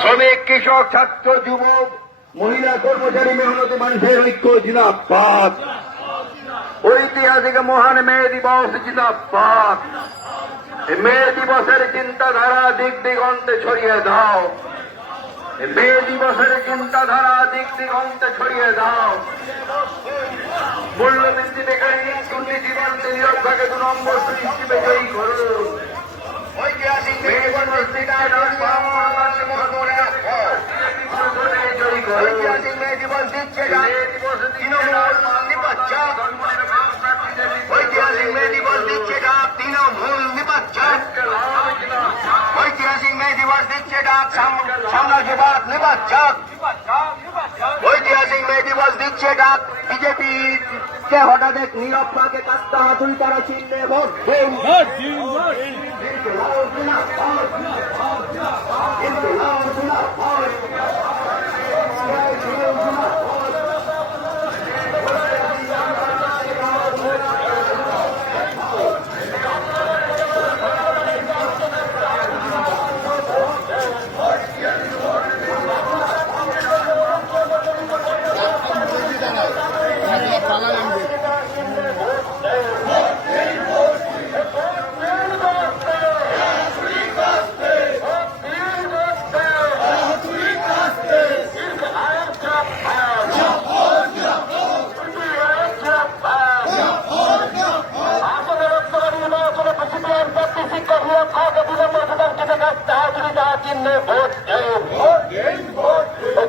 শ্রমিক, কৃষক, ছাত্র, যুবক, মহিলা, কর্মচারী, মেহনতি মানুষের ঐক্য জিনাবাদ ঐতিহাসিক মহান মেয়ে দিবস জিনাবাদ মেয়ে দিবসের চিন্তাধারা দিক দিগন্তে ছড়িয়ে দাও। বে দিবসের চিন্তাধারা দিক দিগন্তে ছড়িয়ে দাও। মূল্যবৃদ্ধি বেকারি দুর্নীতি বলতে নিরক্ষাকে দু নম্বর হিসেবে জয়ী করুন দিবস দিচ্ছে ডাক সাম- ঐতিহাসিক মে দিবস দিচ্ছে ডাক বিজেপি। কে হঠাৎ এক নিরক্ষাকে কাস্তা হাতুল তারা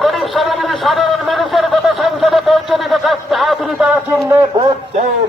গরিব সাধারণ সাধারণ মানুষের কথা সংসদে পৌঁছে দিতে চাচ্ছে হাতুড়ি তারা চিহ্নে ভোট দেন।